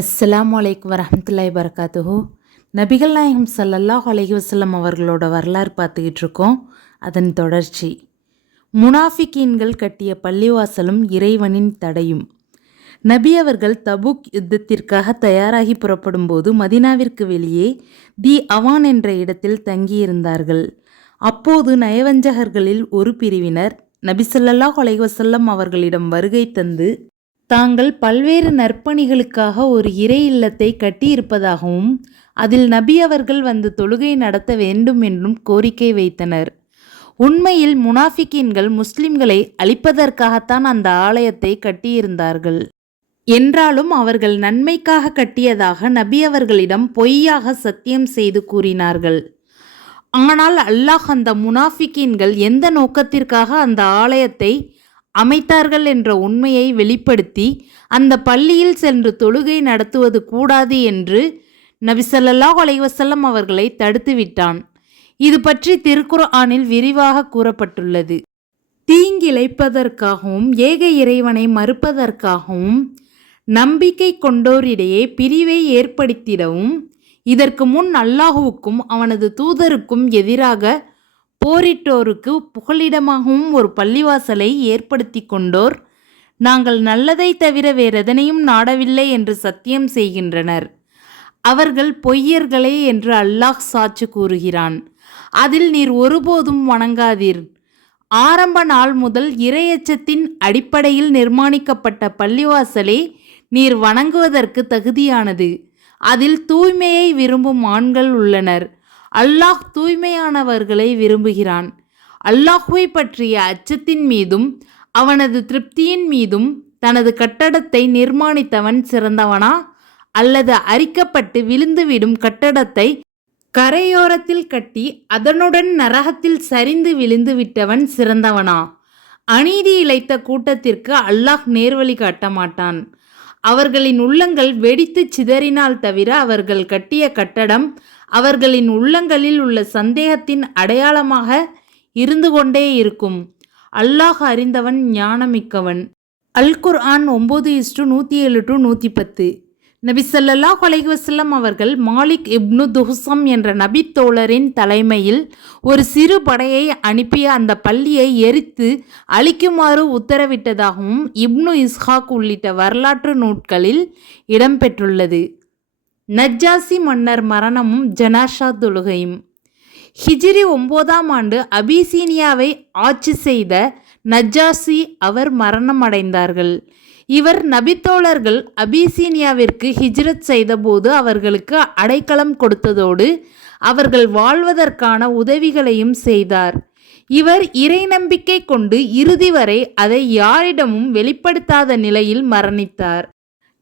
அஸ்ஸலாமு அலைக்கும் வரஹ்மத்துல்லாஹி வரகாத்துஹு. நபிகள் நாயகம் ஸல்லல்லாஹு அலைஹி வஸல்லம் அவர்களோட வரலாறு பார்த்துக்கிட்டு இருக்கோம். அதன் தொடர்ச்சி முனாஃபிகீன்கள் கட்டிய பள்ளிவாசலும் இறைவனின் தடையும். நபி அவர்கள் தபுக் யுத்தத்திற்காக தயாராகி புறப்படும் போது மதினாவிற்கு வெளியே தி அவான் என்ற இடத்தில் தங்கியிருந்தார்கள். அப்போது நயவஞ்சகர்களில் ஒரு பிரிவினர் நபி ஸல்லல்லாஹு அலைஹி வஸல்லம் அவர்களிடம் வருகை தந்து தாங்கள் பல்வேறு நற்பணிகளுக்காக ஒரு இறை இல்லத்தை கட்டியிருப்பதாகவும் அதில் நபி அவர்கள் வந்து தொழுகை நடத்த வேண்டும் என்றும் கோரிக்கை வைத்தனர். உண்மையில் முனாஃபிகீன்கள் முஸ்லிம்களை அழிப்பதற்காகத்தான் அந்த ஆலயத்தை கட்டியிருந்தார்கள். என்றாலும் அவர்கள் நன்மைக்காக கட்டியதாக நபி அவர்களிடம் பொய்யாக சத்தியம் செய்து கூறினார்கள். ஆனால் அல்லாஹ் அந்த முனாஃபிகீன்கள் எந்த நோக்கத்திற்காக அந்த ஆலயத்தை அமைத்தார்கள் என்ற உண்மையை வெளிப்படுத்தி அந்த பள்ளியில் சென்று தொழுகை நடத்துவது கூடாது என்று நபி ஸல்லல்லாஹு அலைஹி வஸல்லம் அவர்களை தடுத்துவிட்டான். இது பற்றி திருக்குர்ஆனில் விரிவாக கூறப்பட்டுள்ளது. தீங்கிழைப்பதற்காகவும் ஏக இறைவனை மறுப்பதற்காகவும் நம்பிக்கை கொண்டோரிடையே பிரிவை ஏற்படுத்திடவும் இதற்கு முன் அல்லாஹுவுக்கும் அவனது தூதருக்கும் எதிராக போரிட்டோருக்கு புகலிடமாகவும் ஒரு பள்ளிவாசலை ஏற்படுத்தி கொண்டோர் நாங்கள் நல்லதை தவிர வேறெதனையும் நாடவில்லை என்று சத்தியம் செய்கின்றனர். அவர்கள் பொய்யர்களே என்று அல்லாஹ் சாட்சி கூறுகிறான். அதில் நீர் ஒருபோதும் வணங்காதீர். ஆரம்ப நாள் முதல் இறையச்சத்தின் அடிப்படையில் நிர்மாணிக்கப்பட்ட பள்ளிவாசலே நீர் வணங்குவதற்கு தகுதியானது. அதில் தூய்மையை விரும்பும் ஆண்கள் உள்ளனர். அல்லாஹ் தூய்மையானவர்களை விரும்புகிறான். அல்லாஹுவை பற்றிய அச்சத்தின் மீதும் அவனது திருப்தியின் மீதும் தனது கட்டடத்தை நிர்மாணித்தவன் சிறந்தவனா, அல்லது அரிக்கப்பட்டு விழுந்துவிடும் கட்டடத்தை கரையோரத்தில் கட்டி அதனுடன் நரகத்தில் சரிந்து விழுந்து விட்டவன் சிறந்தவனா? அநீதி இழைத்த கூட்டத்திற்கு அல்லாஹ் நேர்வழி காட்ட மாட்டான். அவர்களின் உள்ளங்கள் வெடித்து சிதறினால் தவிர அவர்கள் கட்டிய கட்டடம் அவர்களின் உள்ளங்களில் உள்ள சந்தேகத்தின் அடையாளமாக இருந்து கொண்டே இருக்கும். அல்லாஹ் அறிந்தவன், ஞானமிக்கவன். அல் குர்ஆன் 9:107-110. நபி ஸல்லல்லாஹு அலைஹி வஸல்லம் அவர்கள் மாலிக் இப்னு துஹ்ஸம் என்ற நபி தோழரின் தலைமையில் ஒரு சிறு படையை அனுப்பி அந்த பள்ளியை எரித்து அழிக்குமாறு உத்தரவிட்டதாகவும் இப்னு இஸ்ஹாக் உள்ளிட்ட வரலாற்று நூட்களில் இடம்பெற்றுள்ளது. நஜ்ஜாசி மன்னர் மரணமும் ஜனாஸா தொழுகையும். ஹிஜ்ரி 9ஆம் ஆண்டு அபிசீனியாவை ஆட்சி செய்த நஜ்ஜாசி அவர் மரணமடைந்தார்கள். இவர் நபித்தோழர்கள் அபிசீனியாவிற்கு ஹிஜ்ரத் செய்தபோது அவர்களுக்கு அடைக்கலம் கொடுத்ததோடு அவர்கள் வாழ்வதற்கான உதவிகளையும் செய்தார். இவர் இறை நம்பிக்கை கொண்டு இறுதி வரை அதை யாரிடமும் வெளிப்படுத்தாத நிலையில் மரணித்தார்.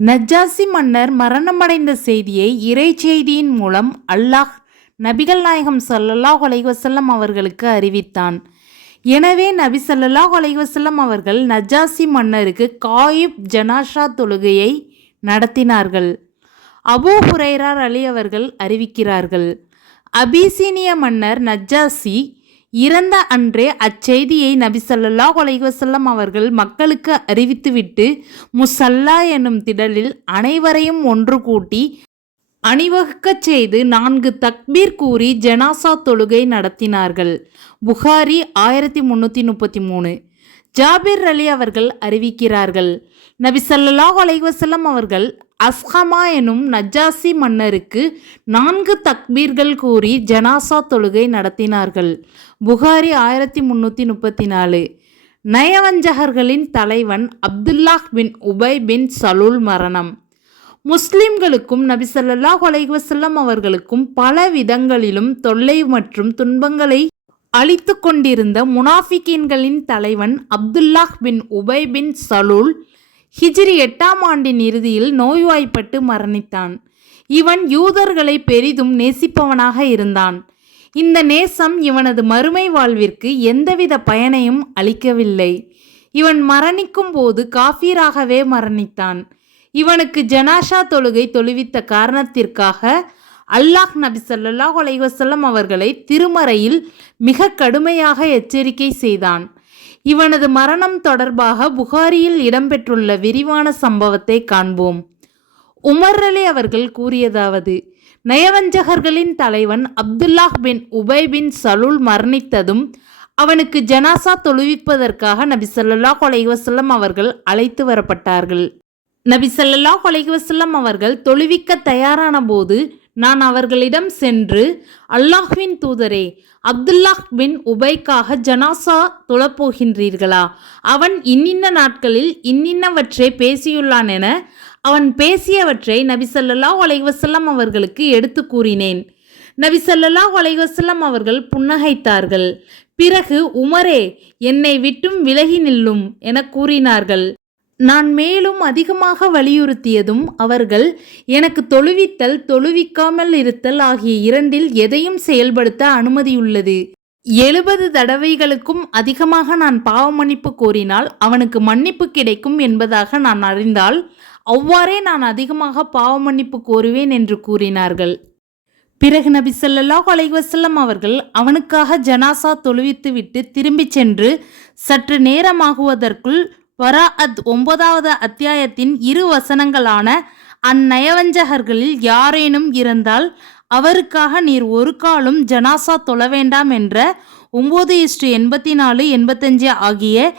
நஜ்ஜாசி மன்னர் மரணமடைந்த செய்தியை இறை செய்தியின் மூலம் அல்லாஹ் நபிகள் நாயகம் ஸல்லல்லாஹு அலைஹி வஸல்லம் அவர்களுக்கு அறிவித்தான். எனவே நபி ஸல்லல்லாஹு அலைஹி வஸல்லம் அவர்கள் நஜ்ஜாசி மன்னருக்கு காயிப் ஜனாஸா தொழுகையை நடத்தினார்கள். அபூ ஹுரைரா அலி அவர்கள் அறிவிக்கிறார்கள், அபிசீனிய மன்னர் நஜ்ஜாசி இறந்த அன்றே அச்செய்தியை நபி ஸல்லல்லாஹு அலைஹி வஸல்லம் அவர்கள் மக்களுக்கு அறிவித்துவிட்டு முஸல்லா எனும் திடலில் அனைவரையும் ஒன்று கூட்டி அணிவகுக்கச் செய்து 4 தக்பீர் கூறி ஜனாஸா தொழுகை நடத்தினார்கள். புகாரி 1333. ஜாபிர் அலி அவர்கள் அறிவிக்கிறார்கள், நபி ஸல்லல்லாஹு அலைஹி வஸல்லம் அவர்கள் அஸ்ஹமா எனும் நஜ்ஜாசி மன்னருக்கு 4 தக்பீர்கள் கூறி ஜனாஸா தொழுகை நடத்தினார்கள். புகாரி 1334. நயவஞ்சகர்களின் தலைவன் அப்துல்லாஹ் பின் உபை பின் சலூல் மரணம். முஸ்லிம்களுக்கும் நபி ஸல்லல்லாஹு அலைஹி வஸல்லம் அவர்களுக்கும் பல விதங்களிலும் தொல்லை மற்றும் துன்பங்களை அளித்து கொண்டிருந்த முனாஃபிகீன்களின் தலைவன் அப்துல்லாஹ் பின் உபை பின் சலூல் ஹிஜ்ரி 8ஆம் ஆண்டின் இறுதியில் நோய்வாய்ப்பட்டு மரணித்தான். இவன் யூதர்களை பெரிதும் நேசிப்பவனாக இருந்தான். இந்த நேசம் இவனது மறுமை வாழ்விற்கு எந்தவித பயனையும் அளிக்கவில்லை. இவன் மரணிக்கும் போது காஃபீராகவே மரணித்தான். இவனுக்கு ஜனாஸா தொழுகை தொழுவித்த காரணத்திற்காக அல்லாஹ் நபி ஸல்லல்லாஹு அலைஹி வஸல்லம் அவர்களை திருமறையில் மிக கடுமையாக எச்சரிக்கை செய்தான். இவனது மரணம் தொடர்பாக புகாரியில் இடம்பெற்றுள்ள விரிவான சம்பவத்தை காண்போம். உமர் அலி அவர்கள் கூறியதாவது, நயவஞ்சகர்களின் தலைவன் அப்துல்லாஹ் பின் உபை பின் சலூல் மரணித்ததும் அவனுக்கு ஜனாசா தொழுவிப்பதற்காக நபி ஸல்லல்லாஹு அலைஹி வஸல்லம் அவர்கள் அழைத்து வரப்பட்டார்கள். நபி ஸல்லல்லாஹு அலைஹி வஸல்லம் அவர்கள் தொழுவிக்க தயாரான போது நான் அவர்களிடம் சென்று, அல்லாஹ்வின் தூதரே, அப்துல்லாஹ் பின் உபைக்காக ஜனாசா தொழப்போகின்றீர்களா? அவன் இன்னின்ன நாட்களில் இன்னின்னவற்றை பேசியுள்ளான் என அவன் பேசியவற்றை நபி ஸல்லல்லாஹு அலைஹி வஸல்லம் அவர்களுக்கு எடுத்து கூறினேன். நபி ஸல்லல்லாஹு அலைஹி வஸல்லம் அவர்கள் புன்னகைத்தார்கள். பிறகு, உமரே, என்னை விட்டும் விலகி நில்லும் என கூறினார்கள். நான் மேலும் அதிகமாக வலியுறுத்தியதும் அவர்கள் எனக்கு தொழுவித்தல் தொழுவிக்காமல் இருத்தல் ஆகிய இரண்டில் எதையும் செயல்படுத்த அனுமதியுள்ளது. 70 தடவைகளுக்கும் அதிகமாக நான் பாவ மன்னிப்பு கோரினால் அவனுக்கு மன்னிப்பு கிடைக்கும் என்பதாக நான் அறிந்தால் அவ்வாறே நான் அதிகமாக பாவ மன்னிப்பு கோருவேன் என்று கூறினார்கள். பிறகு நபி ஸல்லல்லாஹு அலைஹி வஸல்லம் அவர்கள் அவனுக்காக ஜனாசா தொழுவித்து விட்டு திரும்பி சென்று சற்று நேரமாகுவதற்குள் வராஅத் 9வது அத்தியாயத்தின் 2 வசனங்களான, அந்நயவஞ்சகர்களில் யாரேனும் இருந்தால் அவருக்காக நீர் ஒரு காலும் ஜனாசா தொழ வேண்டாம் என்ற 9:84, 85 ஆகிய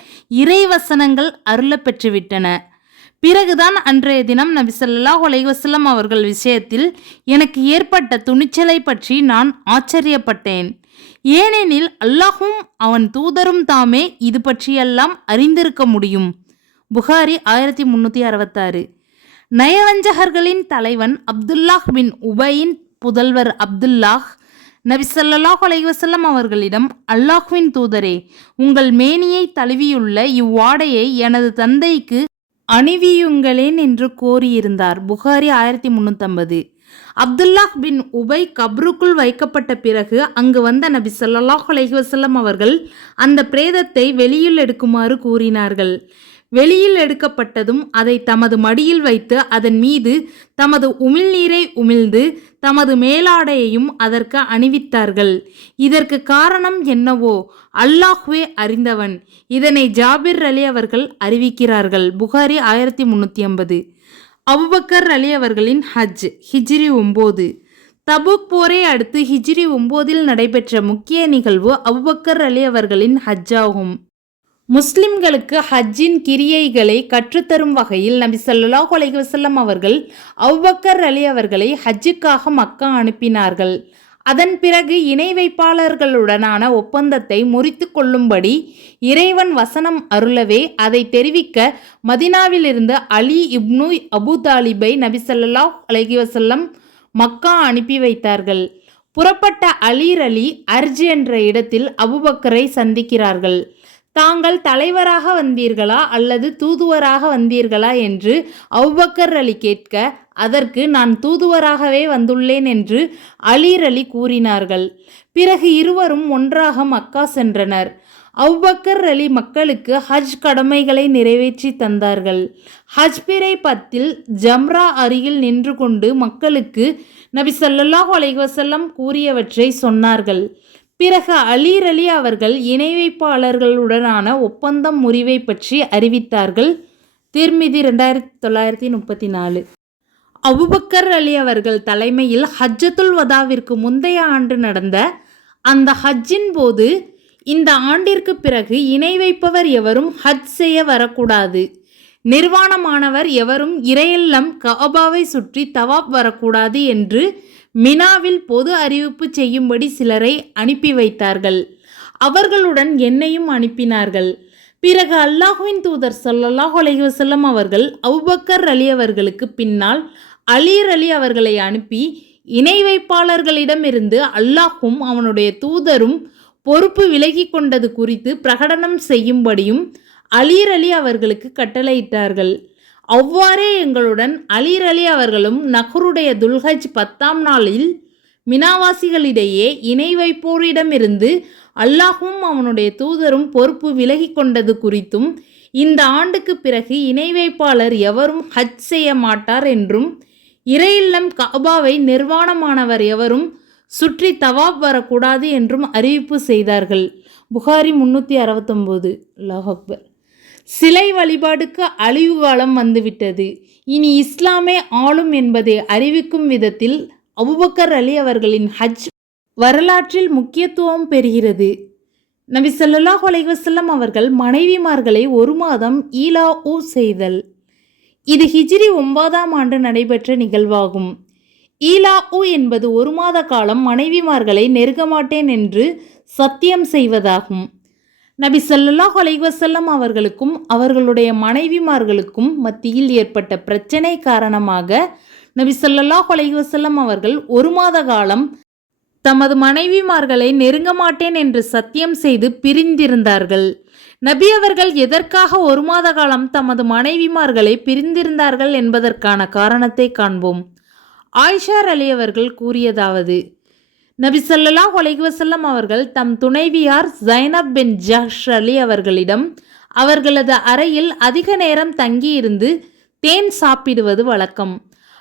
இறைவசனங்கள் அருளப் பெற்றுவிட்டன. பிறகுதான் அன்றைய தினம் நபி ஸல்லல்லாஹு அலைஹி வஸல்லம் அவர்கள் விஷயத்தில் எனக்கு ஏற்பட்ட துணிச்சலை பற்றி நான் ஆச்சரியப்பட்டேன். ஏனெனில் அல்லாஹும் அவன் தூதரும் தாமே இது பற்றியெல்லாம் அறிந்திருக்க முடியும். புகாரி 1366. நயவஞ்சகர்களின் தலைவன் அப்துல்லாஹ் பின் உபையின் புதல்வர் அப்துல்லாஹ் நபி ஸல்லல்லாஹு அலைஹி வஸல்லம் அவர்களிடம், அல்லாஹ்வின் தூதரே, உங்கள் மேனியை தழுவியுள்ள இவ்வாடையை எனது தந்தைக்கு அணிவியுங்களேன் என்று கோரியிருந்தார். புகாரி 1350. அப்துல்லாஹ் பின் உபை கப்ருக்குள் வைக்கப்பட்ட பிறகு அங்கு வந்த நபி ஸல்லல்லாஹு அலைஹி வஸல்லம் அவர்கள் அந்த பிரேதத்தை வெளியில் எடுக்குமாறு கூறினார்கள். வெளியில் எடுக்கப்பட்டதும் அதை தமது மடியில் வைத்து அதன் மீது தமது உமிழ்நீரை உமிழ்ந்து தமது மேலாடையையும் அதற்கு அணிவித்தார்கள். இதற்கு காரணம் என்னவோ அல்லாஹ்வே அறிந்தவன். இதனை ஜாபிர் அலி அவர்கள் அறிவிக்கிறார்கள். புகாரி 1350. அபூபக்கர் அலி அவர்களின் ஹஜ். ஹிஜ்ரி 9. தபூக் போரை அடுத்து ஹிஜ்ரி 9 நடைபெற்ற முக்கிய நிகழ்வு அபூபக்கர் அலி அவர்களின் ஹஜ் ஆகும். முஸ்லிம்களுக்கு ஹஜ்ஜின் கிரியைகளை கற்றுத்தரும் வகையில் நபி ஸல்லல்லாஹு அலைஹி வஸல்லம் அவர்கள் அபூபக்கர் அலி அவர்களை ஹஜ்ஜுக்காக மக்கா அனுப்பினார்கள். அதன் பிறகு இணை வைப்பாளர்களுடனான ஒப்பந்தத்தை முறித்து கொள்ளும்படி இறைவன் வசனம் அருளவே அதை தெரிவிக்க மதினாவிலிருந்து அலி இப்னு அபு தாலிபை நபி ஸல்லல்லாஹு அலைஹி வஸல்லம் மக்கா அனுப்பி வைத்தார்கள். புறப்பட்ட அலி அர்ஜ் என்ற இடத்தில் அபூபக்கரை சந்திக்கிறார்கள். தாங்கள் தலைவராக வந்தீர்களா அல்லது தூதுவராக வந்தீர்களா என்று அபூபக்கர் அலி கேட்க, அதற்கு நான் தூதுவராகவே வந்துள்ளேன் என்று அலி கூறினார்கள். பிறகு இருவரும் ஒன்றாக மக்கா சென்றனர். அபூபக்கர் அலி மக்களுக்கு ஹஜ் கடமைகளை நிறைவேற்றி தந்தார்கள். ஹஜ் பிறை 10 ஜம்ரா அருகில் நின்று கொண்டு மக்களுக்கு நபி ஸல்லல்லாஹு அலைஹி வஸல்லம் கூறியவற்றை சொன்னார்கள். பிறகு அலி அவர்கள் இணை வைப்பாளர்களுடனான ஒப்பந்தம் முறிவை பற்றி அறிவித்தார்கள். திர்மிதி 2934. அபூபக்கர் அலி அவர்கள் தலைமையில் ஹஜ்ஜத்துல் வதாவிற்கு முந்தைய ஆண்டு நடந்த அந்த ஹஜ்ஜின் போது, இந்த ஆண்டிற்கு பிறகு இணை வைப்பவர் எவரும் ஹஜ் செய்ய வரக்கூடாது, நிர்வாணமானவர் எவரும் இறையல்லம் கஅபாவை சுற்றி தவாப் வரக்கூடாது என்று மினாவில் பொது அறிவிப்பு செய்யும்படி சிலரை அனுப்பி வைத்தார்கள். அவர்களுடன் என்னையும் அனுப்பினார்கள். பிறகு அல்லாஹ்வின் தூதர் ஸல்லல்லாஹு அலைஹி வஸல்லம் அவர்கள் அபூபக்கர் அலி அவர்களுக்கு பின்னால் அலி அவர்களை அனுப்பி இணை வைப்பாளர்களிடமிருந்து அல்லாஹும் அவனுடைய தூதரும் பொறுப்பு விலகி கொண்டது குறித்து பிரகடனம் செய்யும்படியும் அலி அவர்களுக்கு கட்டளையிட்டார்கள். அவ்வாறே எங்களுடன் அலி அவர்களும் நஹ்ருடைய துல்ஹஜ் 10ஆம் நாளில் மினாவாசிகளிடையே இணை வைப்போரிடமிருந்து அல்லாஹும் அவனுடைய தூதரும் பொறுப்பு விலகி கொண்டது குறித்தும், இந்த ஆண்டுக்கு பிறகு இணை வைப்பாளர் எவரும் ஹஜ் செய்ய மாட்டார் என்றும், இறையில்லம் கஅபாவை நிர்வாணமானவர் எவரும் சுற்றி தவாப் வரக்கூடாது என்றும் அறிவிப்பு செய்தார்கள். புகாரி 369. அல்லாஹ் அக்பர். சிலை வழிபாடுக்கு அழிவு காலம் வந்துவிட்டது, இனி இஸ்லாமே ஆளும் என்பதை அறிவிக்கும் விதத்தில் அபூபக்கர் அலி அவர்களின் ஹஜ் வரலாற்றில் முக்கியத்துவம் பெறுகிறது. நபி ஸல்லல்லாஹு அலைஹி வஸல்லம் அவர்கள் மனைவிமார்களை 1 மாதம் ஈலாஉ செய்தல். இது ஹிஜ்ரி 9ஆம் ஆண்டு நடைபெற்ற நிகழ்வாகும். ஈலாஉ என்பது 1 மாத காலம் மனைவிமார்களை நெருங்க மாட்டேன் என்று சத்தியம் செய்வதாகும். நபி ஸல்லல்லாஹு அலைஹி வஸல்லம் அவர்களுக்கும் அவர்களுடைய மனைவிமார்களுக்கும் மத்தியில் ஏற்பட்ட பிரச்சனை காரணமாக நபி ஸல்லல்லாஹு அலைஹி வஸல்லம் அவர்கள் 1 மாத காலம் தமது மனைவிமார்களை நெருங்க மாட்டேன் என்று சத்தியம் செய்து பிரிந்திருந்தார்கள். நபி அவர்கள் எதற்காக 1 மாத காலம் தமது மனைவிமார்களை பிரிந்திருந்தார்கள் என்பதற்கான காரணத்தை காண்போம். ஆயிஷா அலி அவர்கள் கூறியதாவது: நபி ஸல்லல்லாஹு அலைஹி வஸல்லம் அவர்கள் தம் துணைவியார் ஜைனப் பின் ஜஹ்ஷ் அலி அவர்களிடம் அவர்களது அறையில் அதிக நேரம் தங்கியிருந்து தேன் சாப்பிடுவது வழக்கம்.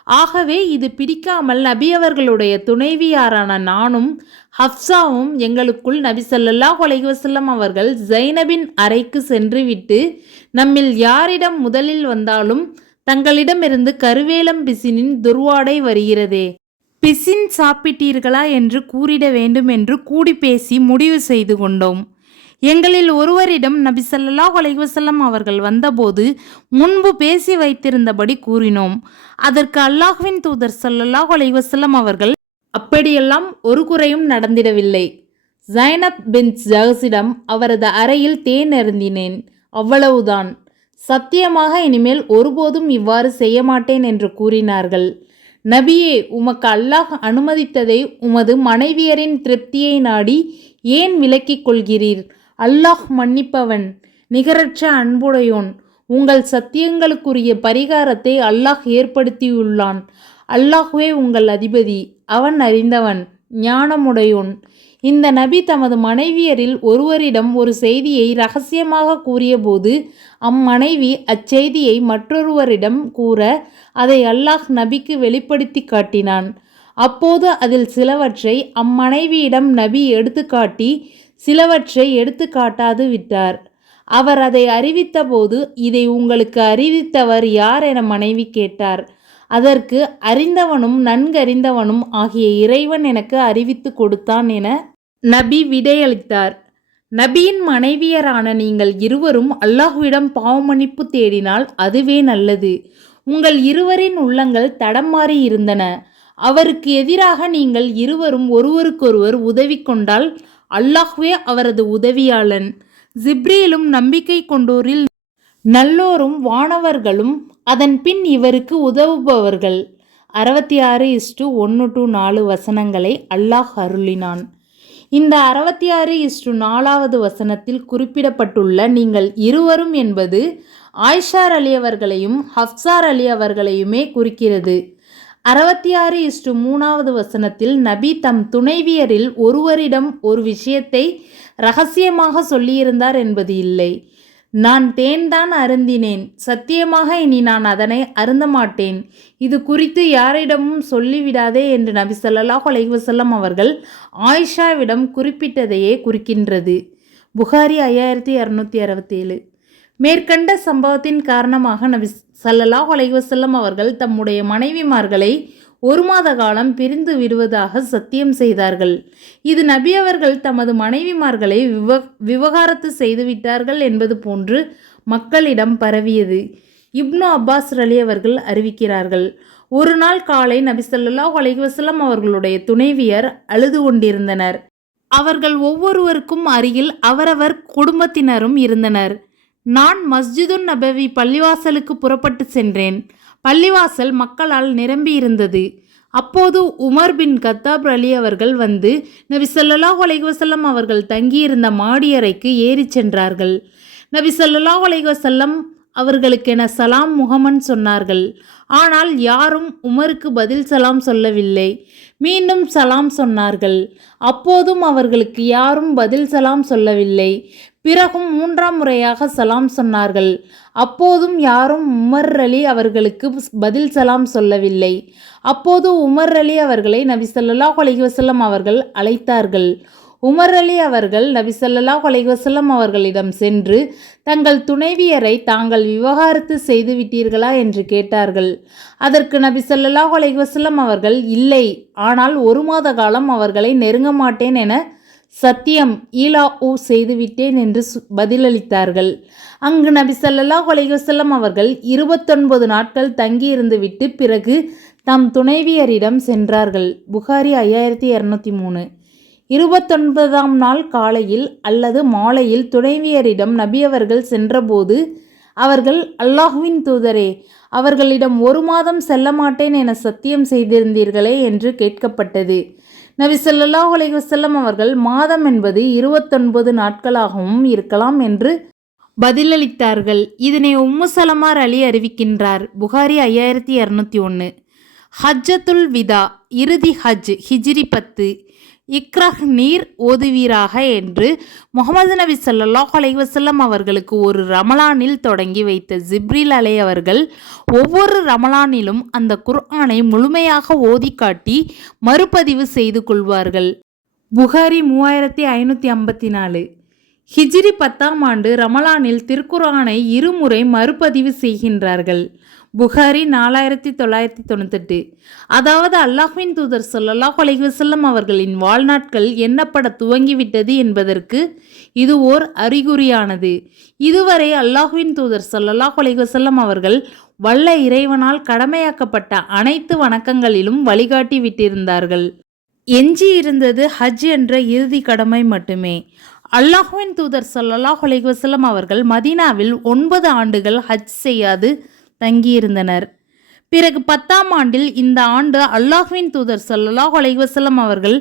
ஆகவே இது பிடிக்காமல் நபி அவர்களுடைய துணைவியாரான நானும் ஹப்சாவும் எங்களுக்குள் நபி ஸல்லல்லாஹு அலைஹி வஸல்லம் அவர்கள் ஜைனபின் அறைக்கு சென்றுவிட்டு நம்மில் யாரிடம் முதலில் வந்தாலும் தங்களிடமிருந்து கருவேலம் பிசினின் துர்வாடை வருகிறதே, பிசின் சாப்பிட்டீர்களா என்று கூறிட வேண்டும் என்று கூடி பேசி முடிவு செய்து கொண்டோம். எங்களில் ஒருவரிடம் நபி ஸல்லல்லாஹு அலைஹி வஸல்லம் அவர்கள் வந்தபோது முன்பு பேசி வைத்திருந்தபடி கூறினோம். அதற்கு அல்லாஹ்வின் தூதர் ஸல்லல்லாஹு அலைஹி வஸல்லம் அவர்கள் அப்படியெல்லாம் ஒரு குறையும் நடந்திடவில்லை. ஜைனப் பின் ஜஹ்ஸிடம் அவரது அறையில் தேன் அருந்தினேன், அவ்வளவுதான். சத்தியமாக இனிமேல் ஒருபோதும் இவ்வாறு செய்ய மாட்டேன் என்று கூறினார்கள். நபியே, உமக்கு அல்லாஹ் அனுமதித்ததை உமது மனைவியரின் திருப்தியை நாடி ஏன் விலக்கிக் கொள்கிறீர்? அல்லாஹ் மன்னிப்பவன், நிகரற்ற அன்புடையோன். உங்கள் சத்தியங்களுக்குரிய பரிகாரத்தை அல்லாஹ் ஏற்படுத்தியுள்ளான். அல்லாஹ்வே உங்கள் அதிபதி, அவன் அறிந்தவன், ஞானமுடையோன். இந்த நபி தமது மனைவியரில் ஒருவரிடம் ஒரு செய்தியை இரகசியமாக கூறியபோது அம்மனைவி அச்செய்தியை மற்றொருவரிடம் கூற அதை அல்லாஹ் நபிக்கு வெளிப்படுத்தி காட்டினான். அப்போது அதில் சிலவற்றை அம்மனைவியிடம் நபி எடுத்துக்காட்டி சிலவற்றை எடுத்து காட்டாது விட்டார். அவர் அதை அறிவித்தபோது, இதை உங்களுக்கு அறிவித்தவர் யார் என மனைவி கேட்டார். அதற்கு அறிந்தவனும் நன்கறிந்தவனும் ஆகிய இறைவன் எனக்கு அறிவித்து கொடுத்தான் என நபி விடையளித்தார். நபியின் மனைவியரான நீங்கள் இருவரும் அல்லாஹ்விடம் பாவமன்னிப்பு தேடினால் அதுவே நல்லது. உங்கள் இருவரின் உள்ளங்கள் தடம் மாறி இருந்தன. அவருக்கு எதிராக நீங்கள் இருவரும் ஒருவருக்கொருவர் உதவி கொண்டால் அல்லாஹ்வே அவரது உதவியாளன். ஜிப்ரீலும் நம்பிக்கை கொண்டோரில் நல்லோரும் வானவர்களும் அதன் பின் இவருக்கு உதவுபவர்கள். 66:1-4 வசனங்களை அல்லாஹ் அருளினான். இந்த 66:4 வசனத்தில் குறிப்பிடப்பட்டுள்ள நீங்கள் இருவரும் என்பது ஆயிஷா அலி அவர்களையும் ஹப்சார் அலி அவர்களையுமே குறிக்கிறது. 66:3 வசனத்தில் நபி தம் துணைவியரில் ஒருவரிடம் ஒரு விஷயத்தை இரகசியமாக சொல்லியிருந்தார் என்பது இல்லை. நான் தேன்தான் அருந்தினேன், சத்தியமாக இனி நான் அதனை அருந்த மாட்டேன். இது குறித்து யாரிடமும் சொல்லிவிடாதே என்று நபி ஸல்லல்லாஹு அலைஹி வஸல்லம் அவர்கள் ஆயிஷாவிடம் குறிப்பிட்டதையே குறிக்கின்றது. புகாரி 5267. மேற்கண்ட சம்பவத்தின் காரணமாக நபி ஸல்லல்லாஹு அலைஹி வஸல்லம் அவர்கள் தம்முடைய மனைவிமார்களை 1 மாத காலம் பிரிந்து விடுவதாக சத்தியம் செய்தார்கள். இது நபி அவர்கள் தமது மனைவிமார்களை விவகாரத்து செய்துவிட்டார்கள் என்பது போன்று மக்களிடம் பரவியது. இப்னு அப்பாஸ் அலி அவர்கள் அறிவிக்கிறார்கள், ஒரு நாள் காலை நபி ஸல்லல்லாஹு அலைஹி வஸல்லம் அவர்களுடைய துணைவியர் அழுது கொண்டிருந்தனர். அவர்கள் ஒவ்வொருவருக்கும் அருகில் அவரவர் குடும்பத்தினரும் இருந்தனர். நான் மஸ்ஜிதுன் நபவி பள்ளிவாசலுக்கு புறப்பட்டு சென்றேன். பள்ளிவாசல் மக்களால் நிரம்பி இருந்தது. அப்போது உமர் பின் கத்தாப் அலி அவர்கள் வந்து நபி ஸல்லல்லாஹு அலைஹி வஸல்லம் அவர்கள் தங்கியிருந்த மாடியறைக்கு ஏறி சென்றார்கள். நபி ஸல்லல்லாஹு அலைஹி வஸல்லம் அவர்களுக்கென சலாம் முகமன் சொன்னார்கள். ஆனால் யாரும் உமருக்கு பதில் சலாம் சொல்லவில்லை. மீண்டும் சலாம் சொன்னார்கள். அப்போதும் அவர்களுக்கு யாரும் பதில் சலாம் சொல்லவில்லை. பிறகும் 3ஆம் முறையாக சலாம் சொன்னார்கள். அப்போதும் யாரும் உமர் அலி அவர்களுக்கு பதில் சலாம் சொல்லவில்லை. அப்போது உமர் அலி அவர்களை நபி ஸல்லல்லாஹு அலைஹி வஸல்லம் அவர்கள் அழைத்தார்கள். உமர் அலி அவர்கள் நபி ஸல்லல்லாஹு அலைஹி வஸல்லம் அவர்களிடம் சென்று தங்கள் துணைவியரை தாங்கள் விவாகரத்து செய்து விட்டீர்களா என்று கேட்டார்கள். அதற்கு நபி ஸல்லல்லாஹு அலைஹி வஸல்லம் அவர்கள் இல்லை, ஆனால் 1 மாத காலம் அவர்களை நெருங்க மாட்டேன் என சத்தியம் ஈலாஉ செய்துவிட்டேன் என்று பதிலளித்தார்கள். அங்கு நபி ஸல்லல்லாஹு அலைஹி வஸல்லம் அவர்கள் 29 நாட்கள் தங்கியிருந்துவிட்டு பிறகு தம் துணைவியரிடம் சென்றார்கள். புகாரி 5203. 29ஆம் நாள் காலையில் அல்லது மாலையில் துணைவியரிடம் நபி அவர்கள் சென்றபோது அவர்கள், அல்லாஹ்வின் தூதரே, அவர்களிடம் 1 மாதம் செல்ல மாட்டேன் என சத்தியம் செய்திருந்தீர்களே என்று கேட்கப்பட்டது. நபி ஸல்லல்லாஹு அலைஹி வஸல்லம் அவர்கள் மாதம் என்பது 29 நாட்களாகவும் இருக்கலாம் என்று பதிலளித்தார்கள். இதனை உம்மு சலமா அலி அறிவிக்கின்றார். புகாரி 5201. ஹஜ்ஜத்துல் விதா, இறுதி ஹஜ், ஹிஜ்ரி 10. இக்ரஹ், நீர் ஓதுவீராக என்று முஹம்மது நபி ஸல்லல்லாஹு அலைஹி வஸல்லம் அவர்களுக்கு ஒரு ரமலானில் தொடங்கி வைத்த ஜிப்ரீல் அலை அவர்கள் ஒவ்வொரு ரமலானிலும் அந்த குர்ஆனை முழுமையாக ஓதி காட்டி மறுபதிவு செய்து கொள்வார்கள். புகாரி 3554. ஹிஜ்ரி 10ஆம் ஆண்டு ரமலானில் திருக்குர்ஆனை இருமுறை மறுபதிவு செய்கின்றார்கள். புகாரி 4998. அதாவது அல்லாஹ்வின் தூதர் ஸல்லல்லாஹு அலைஹி வஸல்லம் அவர்களின் வாழ்நாட்கள் எண்ணப்பட துவங்கிவிட்டது என்பதற்கு இது ஓர் அறிகுறியானது. இதுவரை அல்லாஹ்வின் தூதர் ஸல்லல்லாஹு அலைஹி வஸல்லம் அவர்கள் வல்ல இறைவனால் கடமையாக்கப்பட்ட அனைத்து வணக்கங்களிலும் வழிகாட்டி விட்டிருந்தார்கள். எஞ்சி இருந்தது ஹஜ் என்ற இறுதி கடமை மட்டுமே. அல்லாஹ்வின் தூதர் ஸல்லல்லாஹு அலைஹி வஸல்லம் அவர்கள் மதீனாவில் 9 ஆண்டுகள் ஹஜ் செய்யாது தங்கியிருந்தனர். பிறகு 10ஆம் ஆண்டில் இந்த ஆண்டு அல்லாஹ்வின் தூதர் ஸல்லல்லாஹு அலைஹி வஸல்லம் அவர்கள்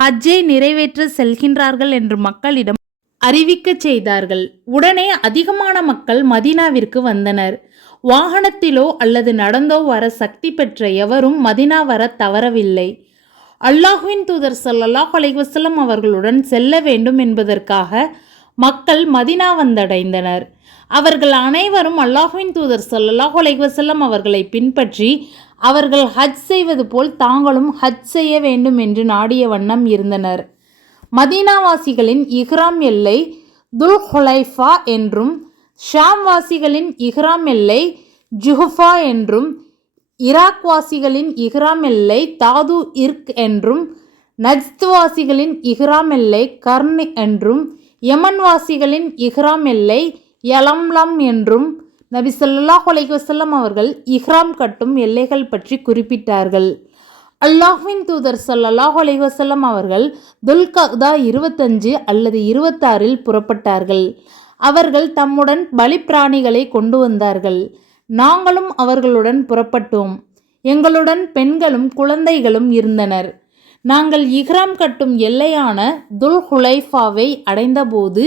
ஹஜ்ஜை நிறைவேற்ற செல்கின்றார்கள் என்று மக்களிடம் அறிவிக்கச் செய்தார்கள். உடனே அதிகமான மக்கள் மதீனாவிற்கு வந்தனர். வாகனத்திலோ அல்லது நடந்தோ வர சக்தி பெற்ற எவரும் மதீனா வர தவறவில்லை. அல்லாஹ்வின் தூதர் ஸல்லல்லாஹு அலைஹி வஸல்லம் அவர்களுடன் செல்ல வேண்டும் என்பதற்காக மக்கள் மதீனா வந்தடைந்தனர். அவர்கள் அனைவரும் அல்லாஹ்வின் தூதர் ஸல்லல்லாஹு அலைஹி வஸல்லம் அவர்களை பின்பற்றி அவர்கள் ஹஜ் செய்வது போல் தாங்களும் ஹஜ் செய்ய வேண்டும் என்று நாடிய வண்ணம் இருந்தனர். மதீனாவாசிகளின் இஹ்ராம் எல்லை துல் ஹுலைஃபா என்றும், ஷாம் வாசிகளின் இஹ்ராம் எல்லை ஜுஹஃபா என்றும், ஈராக் வாசிகளின் இஹ்ராம் எல்லை தாது இர்க் என்றும், நஜ்த் வாசிகளின் இஹ்ராம் எல்லை கர்ன் என்றும், யமன் வாசிகளின் இஹ்ராம் எல்லை யலம்லம் என்றும் நபி ஸல்லல்லாஹு அலைஹி வஸல்லம் அவர்கள் இஹ்ராம் கட்டும் எல்லைகள் பற்றி குறிப்பிட்டார்கள். அல்லாஹ்வின் தூதர் ஸல்லல்லாஹு அலைஹி வஸல்லம் அவர்கள் துல்கஅதா 25 அல்லது 26 புறப்பட்டார்கள். அவர்கள் தம்முடன் பலிப்பிராணிகளை கொண்டு வந்தார்கள். நாங்களும் அவர்களுடன் புறப்பட்டோம். எங்களுடன் பெண்களும் குழந்தைகளும் இருந்தனர். நாங்கள் இஹ்ராம் கட்டும் எல்லையான துல் ஹுலைஃபாவை அடைந்தபோது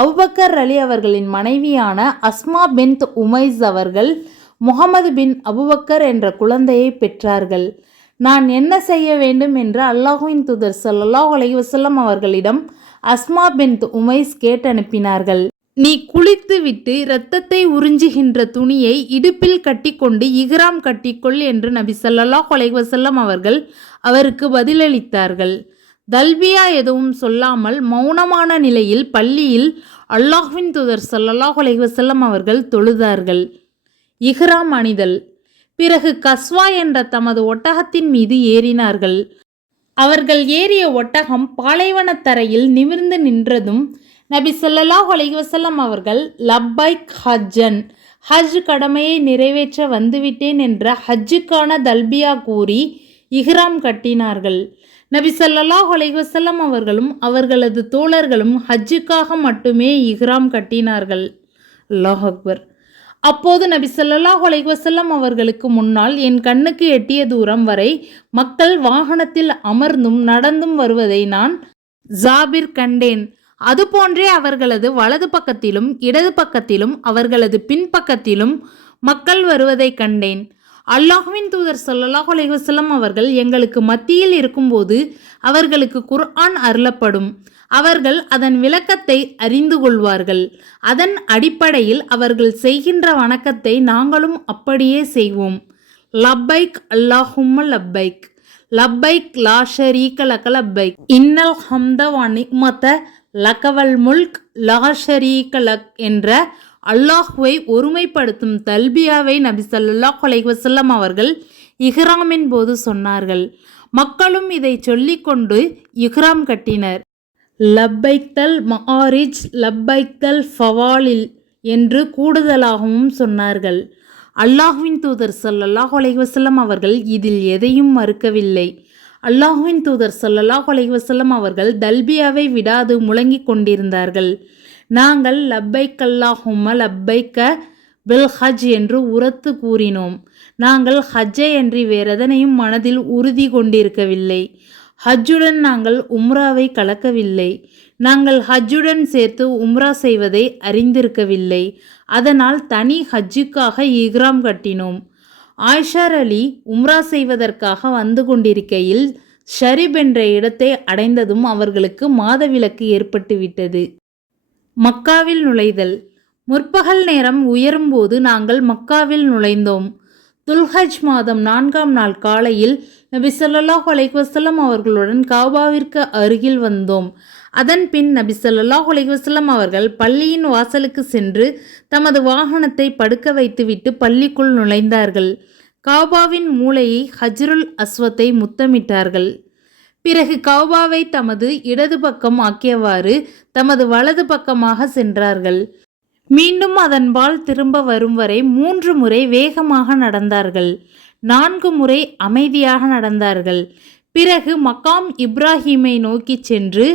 அபூபக்கர் அலி அவர்களின் மனைவியான அஸ்மா பின்த் உமைஸ் அவர்கள் முஹம்மது பின் அபூபக்கர் என்ற குழந்தையை பெற்றார்கள். நான் என்ன செய்ய வேண்டும் என்று அல்லாஹ்வின் தூதர் ஸல்லல்லாஹு அலைஹி வஸல்லம் அவர்களிடம் அஸ்மா பின்த் உமைஸ் கேட்டனுப்பினார்கள். நீ குளித்து விட்டு இரத்தத்தை உறிஞ்சுகின்ற துணியை இடுப்பில் கட்டிக்கொண்டு இஹ்ராம் கட்டிக்கொள் என்று நபி ஸல்லல்லாஹு அலைஹி வஸல்லம் அவர்கள் அவருக்கு பதிலளித்தார்கள். தல்பியா எதுவும் சொல்லாமல் மௌனமான நிலையில் பள்ளியில் அல்லாஹ்வின் தூதர் ஸல்லல்லாஹு அலைஹி வஸல்லம் அவர்கள் தொழுதார்கள். இஹ்ராம் அணிதல். பிறகு கஸ்வா என்ற தமது ஒட்டகத்தின் மீது ஏறினார்கள். அவர்கள் ஏறிய ஒட்டகம் பாலைவனத் தரையில் நிமிர்ந்து நின்றதும் நபி ஸல்லல்லாஹு அலைஹி வஸல்லம் அவர்கள் லப்பைக் ஹஜ்ஜன், ஹஜ் கடமையை நிறைவேற்ற வந்துவிட்டேன் என்ற ஹஜ்ஜுக்கான தல்பியா கூறி இஹ்ராம் கட்டினார்கள். நபி ஸல்லல்லாஹு அலைஹி வஸல்லம் அவர்களும் அவர்களது தோழர்களும் ஹஜ்ஜுக்காக மட்டுமே இஹ்ராம் கட்டினார்கள். அல்லாஹ் அக்பர். அப்போது நபி ஸல்லல்லாஹு அலைஹி வஸல்லம் அவர்களுக்கு முன்னால் என் கண்ணுக்கு எட்டிய தூரம் வரை மக்கள் வாகனத்தில் அமர்ந்தும் நடந்தும் வருவதை நான் ஜாபிர் கண்டேன். அதுபோன்றே அவர்களது வலது பக்கத்திலும் இடது பக்கத்திலும் அவர்களது பின்பக்கத்திலும் மக்கள் வருவதை கண்டேன். அல்லாஹ்வின் தூதர் ஸல்லல்லாஹு அலைஹி வஸல்லம் அவர்கள் எங்களுக்கு மத்தியில் இருக்கும்போது அவர்களுக்கு குர்ஆன் அருளப்படும். அவர்கள் அதன் விளக்கத்தை அறிந்து கொள்வார்கள். அதன் அடிப்படையில் அவர்கள் செய்கின்ற வணக்கத்தை நாங்களும் அப்படியே செய்வோம். லப்பைக் அல்லாஹும்ம லப்பைக், லப்பைக் லா ஷரீக லக லப்பைக் இன்னல் ஹம்த வ நிஅமத லகவல் முல்க் லா ஷரீக லக் என்ற அல்லாஹ்வை ஒருமைப்படுத்தும் தல்பியாவை நபி ஸல்லல்லாஹு அலைஹி வஸல்லம் அவர்கள் இஹ்ராமின் போது சொன்னார்கள். மக்களும் இதை சொல்லிக்கொண்டு இஹ்ராம் கட்டினர். லப்பைக்தல் மஆரிஜ் லப்பைக்தல் ஃபவாலில் என்று கூடுதலாகவும் சொன்னார்கள். அல்லாஹ்வின் தூதர் ஸல்லல்லாஹு அலைஹி வஸல்லம் அவர்கள் இதில் எதையும் மறுக்கவில்லை. அல்லாஹ்வின் தூதர் ஸல்லல்லாஹு அலைஹி வஸல்லம் அவர்கள் தல்பியாவை விடாது முழங்கிக் கொண்டிருந்தார்கள். நாங்கள் லப்பைக் அல்லாஹும்ம லப்பைக்க பில் ஹஜ் என்று உரத்து கூறினோம். நாங்கள் ஹஜ்ஜை அன்றி வேறெதனையும் மனதில் உறுதி கொண்டிருக்கவில்லை. ஹஜ்ஜுடன் நாங்கள் உம்ராவை கலக்கவில்லை. நாங்கள் ஹஜ்ஜுடன் சேர்த்து உம்ரா செய்வதை அறிந்திருக்கவில்லை. அதனால் தனி ஹஜ்ஜுக்காக இஹ்ராம் கட்டினோம். ஆயிஷா அலி உம்ரா செய்வதற்காக வந்து கொண்டிருக்கையில் ஷரிப் என்ற இடத்தை அடைந்ததும் அவர்களுக்கு மாதவிலக்கு ஏற்பட்டுவிட்டது. மக்காவில் நுழைதல். முற்பகல் நேரம் உயரும்போது நாங்கள் மக்காவில் நுழைந்தோம். துல்ஹஜ் மாதம் 4ஆம் நாள் காலையில் நபி ஸல்லல்லாஹு அலைஹி வஸல்லம் அவர்களுடன் காபாவிற்கு அருகில் வந்தோம். அதன் பின் நபி ஸல்லல்லாஹு அலைஹி வஸல்லம் அவர்கள் பள்ளியின் வாசலுக்கு சென்று தமது வாகனத்தை படுக்க வைத்துவிட்டு பள்ளிக்குள் நுழைந்தார்கள். காபாவின் மூலையை ஹஜ்ருல் அஸ்வத்தை முத்தமிட்டார்கள். பிறகு கௌபாவை தமது இடது பக்கம் ஆக்கியவாறு தமது வலது பக்கமாக சென்றார்கள். மீண்டும் அதன்பால் திரும்ப வரும் வரை 3 முறை வேகமாக நடந்தார்கள். 4 முறை அமைதியாக நடந்தார்கள். பிறகு மக்காம் இப்ராஹீமை நோக்கி சென்று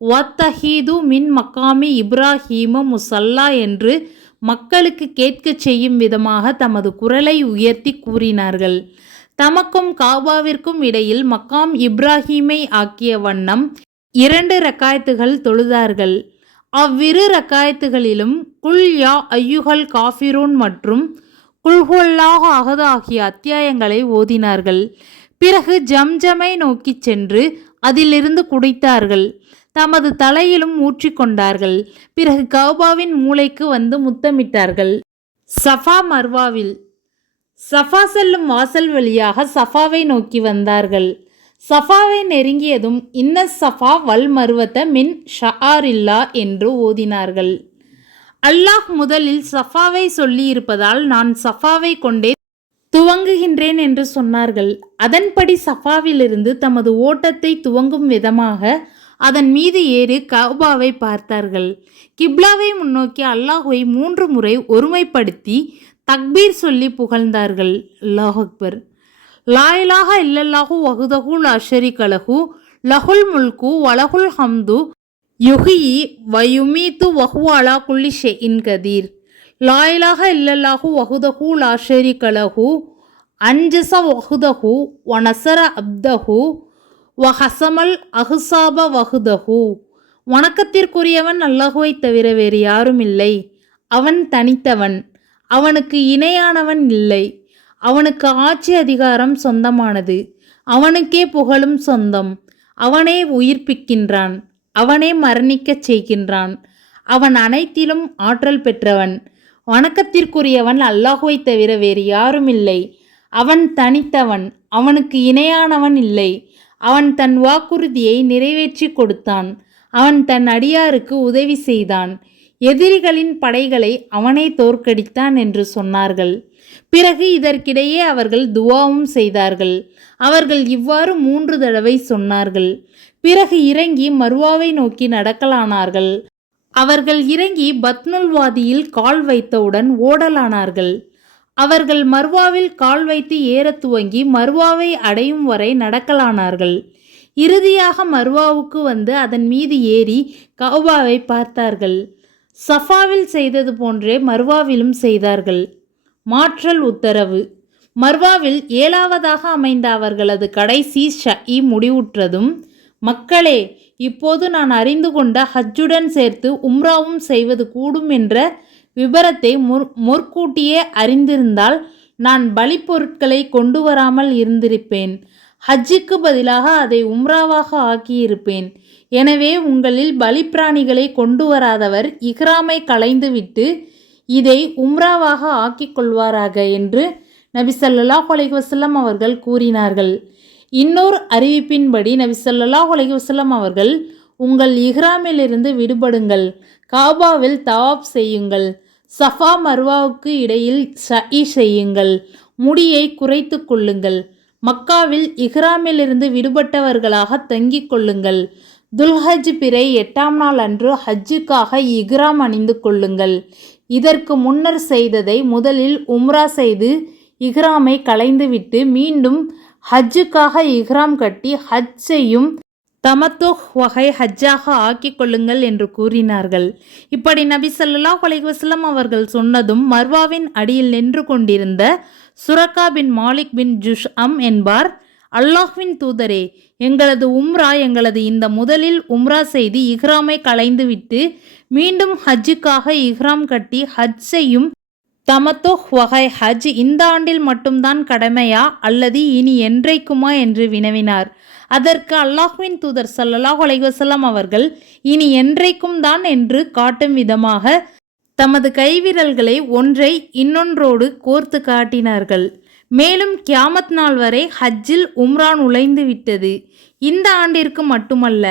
வத்தஹீது மின் மக்காமி இப்ராஹீம முசல்லா என்று மக்களுக்கு கேட்கச் செய்யும் விதமாக தமது குரலை உயர்த்தி கூறினார்கள். தமக்கும் காபாவிற்கும் இடையில் மக்காம் இப்ராஹீமை ஆக்கிய வண்ணம் 2 ரக்காயத்துகள் தொழுதார்கள். அவ்விரு ரக்காயத்துகளிலும் குல் யா ஐயுஹல் காஃபிரூன் மற்றும் குல்ஹுவல்லாஹு அஹத் ஆகிய அத்தியாயங்களை ஓதினார்கள். பிறகு ஜம்ஜமை நோக்கி சென்று அதிலிருந்து குடித்தார்கள். தமது தலையிலும் ஊற்றிக்கொண்டார்கள். பிறகு கௌபாவின் மூலைக்கு வந்து முத்தமிட்டார்கள். சஃபா மர்வாவில். சஃபா செல்லும் வாசல் வழியாக சஃபாவை நோக்கி வந்தார்கள். சஃபாவை நெருங்கியதும் இன்ன சஃபா வல் மருவத்த மின் ஷஆரில்லா என்று ஓதினார்கள். அல்லாஹ் முதலில் சஃபாவை சொல்லி இருப்பதால் நான் சஃபாவை கொண்டே துவங்குகின்றேன் என்று சொன்னார்கள். அதன்படி சஃபாவிலிருந்து தமது ஓட்டத்தை துவங்கும் விதமாக அதன் மீது ஏறி கௌபாவை பார்த்தார்கள். கிப்லாவை முன்னோக்கி அல்லாஹுவை 3 முறை ஒருமைப்படுத்தி தக்பீர் சொல்லி புகழ்ந்தார்கள். அல்லாஹ் அக்பர். லா இலாஹ இல்லல்லாஹு வஹ்தஹு லா ஷரீக லஹு லஹுல் முல்கு வலஹுல் ஹம்து யுஹ்யி வ யுமீத்து வஹுவ அலா குல்லி ஷைஇன் கதீர். லா இலாஹ இல்லல்லாஹு வஹ்தஹு லா ஷரீக லஹு அன்ஜஸ வஹ்தஹு வ நஸர அப்தஹு வ ஹஸமல் அஹ்ஸாப வஹ்தஹு. வணக்கத்திற்குரியவன் அல்லாஹுவை தவிர வேறு யாரும் இல்லை. அவன் தனித்தவன். அவனுக்கு இணையானவன் இல்லை. அவனுக்கு ஆட்சி அதிகாரம் சொந்தமானது. அவனுக்கே புகழும் சொந்தம். அவனே உயிர்ப்பிக்கின்றான். அவனே மரணிக்கச் செய்கின்றான். அவன் அனைத்திலும் ஆற்றல் பெற்றவன். வணக்கத்திற்குரியவன் அல்லாஹுவை தவிர வேறு யாரும் இல்லை. அவன் தனித்தவன். அவனுக்கு இணையானவன் இல்லை. அவன் தன் வாக்குறுதியை நிறைவேற்றி கொடுத்தான். அவன் தன் அடியாருக்கு உதவி செய்தான். எதிரிகளின் படைகளை அவனே தோற்கடித்தான் என்று சொன்னார்கள். பிறகு இதற்கிடையே அவர்கள் துவாவும் செய்தார்கள். அவர்கள் இவ்வாறு 3 தடவை சொன்னார்கள். பிறகு இறங்கி மர்வாவை நோக்கி நடக்கலானார்கள். அவர்கள் இறங்கி பத்னுல் வாதியில் கால் வைத்தவுடன் ஓடலானார்கள். அவர்கள் மர்வாவில் கால் வைத்து ஏற துவங்கி மர்வாவை அடையும் வரை நடக்கலானார்கள். இறுதியாக மர்வாவுக்கு வந்து அதன் மீது ஏறி கௌபாவை பார்த்தார்கள். சஃபாவில் செய்தது போன்றே மர்வாவிலும் செய்தார்கள். மாற்றல் உத்தரவு. மர்வாவில் 7வதாக அமைந்த அவர்களது கடைசி ஷஇ முடிவுற்றதும், மக்களே, இப்போது நான் அறிந்து கொண்ட ஹஜ்ஜுடன் சேர்த்து உம்ராவும் செய்வது கூடும் என்ற விபரத்தை முற்கூட்டியே அறிந்திருந்தால் நான் பலிப்பொருட்களை கொண்டு வராமல் இருந்திருப்பேன். ஹஜ்ஜுக்கு பதிலாக அதை உம்ராவாக ஆக்கியிருப்பேன். எனவே உங்களில் பலிப்பிராணிகளை கொண்டு வராதவர் இஹ்ராமை களைந்துவிட்டு இதை உம்ராவாக ஆக்கிக் கொள்வாராக என்று நபி ஸல்லல்லாஹு அலைஹி வஸல்லம் அவர்கள் கூறினார்கள். இன்னொரு அறிவிப்பின்படி நபி ஸல்லல்லாஹு அலைஹி வஸல்லம் அவர்கள், உங்கள் இஹ்ராமிலிருந்து விடுபடுங்கள், காபாவில் தவாப் செய்யுங்கள், சஃபா மர்வாவுக்கு இடையில் சஇ செய்யுங்கள், முடியை குறைத்து கொள்ளுங்கள், மக்காவில் இஹ்ராமிலிருந்து விடுபட்டவர்களாக தங்கிக் கொள்ளுங்கள், துல்ஹஜ் பிறை 8ஆம் நாள் அன்று ஹஜ்ஜுக்காக இஹ்ராம் அணிந்து கொள்ளுங்கள். இதற்கு முன்னர் செய்ததை முதலில் உம்ரா செய்து இஹ்ராமை களைந்துவிட்டு மீண்டும் ஹஜ்ஜுக்காக இஹ்ராம் கட்டி ஹஜ் செய்யும் தமத்துஹ் வகை ஹஜ்ஜாக ஆக்கிக் கொள்ளுங்கள் என்று கூறினார்கள். இப்படி நபி ஸல்லல்லாஹு அலைஹி வஸல்லம் அவர்கள் சொன்னதும் மர்வாவின் அடியில் நின்று கொண்டிருந்த சுரக்கா பின் மாலிக் பின் ஜுஷ்அம் என்பார், அல்லாஹ்வின் தூதரே, எங்களது உம்ரா எங்களது இந்த முதலில் உம்ரா செய்து இஹ்ராமை களைந்துவிட்டு மீண்டும் ஹஜ்ஜுக்காக இஹ்ராம் கட்டி ஹஜ் செய்யும் தமத்துஹ் வகை ஹஜ் இந்த ஆண்டில் மட்டும்தான் கடமையா அல்லது இனி என்றைக்குமா என்று வினவினார். அதற்கு அல்லாஹ்வின் தூதர் ஸல்லல்லாஹு அலைஹி வஸல்லம் அவர்கள் இனி என்றைக்கும் தான் என்று காட்டும் விதமாக தமது கைவிரல்களை ஒன்றை இன்னொன்றோடு கோர்த்து காட்டினார்கள். மேலும் கியாமத் நாள் வரை ஹஜ்ஜில் உம்ரா நுழைந்து விட்டது. இந்த ஆண்டிற்கு மட்டுமல்ல,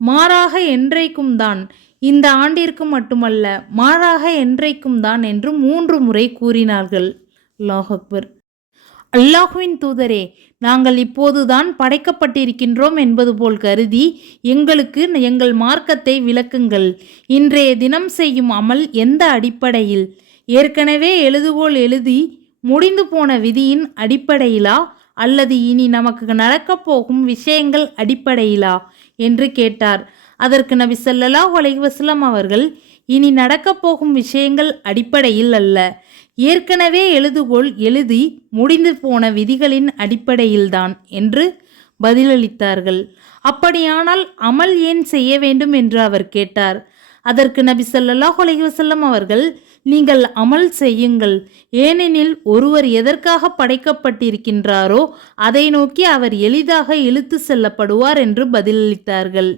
மாறாக என்றைக்கும் தான், இந்த ஆண்டிற்கு மட்டுமல்ல, மாறாக என்றைக்கும் தான் என்று 3 முறை கூறினார்கள். அல்லாஹ் அக்பர். அல்லாஹ்வின் தூதரே, நாங்கள் இப்போதுதான் படைக்கப்பட்டிருக்கின்றோம் என்பது போல் கருதி எங்களுக்கு எங்கள் மார்க்கத்தை விளக்குங்கள். இன்றைய தினம் செய்யும் அமல் எந்த அடிப்படையில்? ஏற்கனவே எழுதுகோல் எழுதி முடிந்து போன விதியின் அடிப்படையிலா அல்லது இனி நமக்கு நடக்கப் போகும் விஷயங்கள் அடிப்படையிலா என்று கேட்டார். அதற்கு நபி ஸல்லல்லாஹு அலைஹி வஸல்லம் அவர்கள், இனி நடக்கப் போகும் விஷயங்கள் அடிப்படையில் அல்ல, ஏற்கனவே எழுதுகோல் எழுதி முடிந்து போன விதிகளின் அடிப்படையில்தான் என்று பதிலளித்தார்கள். அப்படியானால் அமல் ஏன் செய்ய வேண்டும் என்று அவர் கேட்டார். அதற்கு நபி ஸல்லல்லாஹு அலைஹி வஸல்லம் அவர்கள், நீங்கள் அமல் செய்யுங்கள், ஏனெனில் ஒருவர் எதற்காக படைக்கப்பட்டிருக்கின்றாரோ அதை நோக்கி அவர் எளிதாக இழுத்து செல்லப்படுவார் என்று பதிலளித்தார்கள்.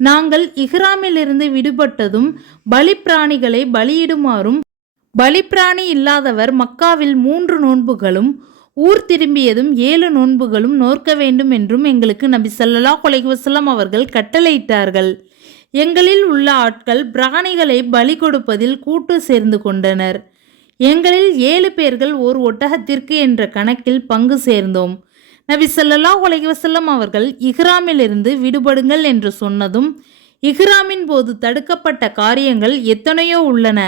நாங்கள் இஹ்ராமிலிருந்து விடுபட்டதும் பலிப்பிராணிகளை பலியிடுமாறும், பலிப்பிராணி இல்லாதவர் மக்காவில் 3 நோன்புகளும் ஊர் திரும்பியதும் 7 நோன்புகளும் நோற்க வேண்டும் என்றும் எங்களுக்கு நபி ஸல்லல்லாஹு அலைஹி வஸல்லம் அவர்கள் கட்டளையிட்டார்கள். எங்களில் உள்ள ஆட்கள் பிராணிகளை பலி கொடுப்பதில் கூட்டு சேர்ந்து கொண்டனர். எங்களில் 7 பேர்கள் ஓர் ஒட்டகத்திற்கு என்ற கணக்கில் பங்கு சேர்ந்தோம். நபி ஸல்லல்லாஹு அலைஹி வஸல்லம் அவர்கள் இஹ்ராமிலிருந்து விடுபடுங்கள் என்று சொன்னதும், இஹ்ராமின் போது தடுக்கப்பட்ட காரியங்கள் எத்தனையோ உள்ளன,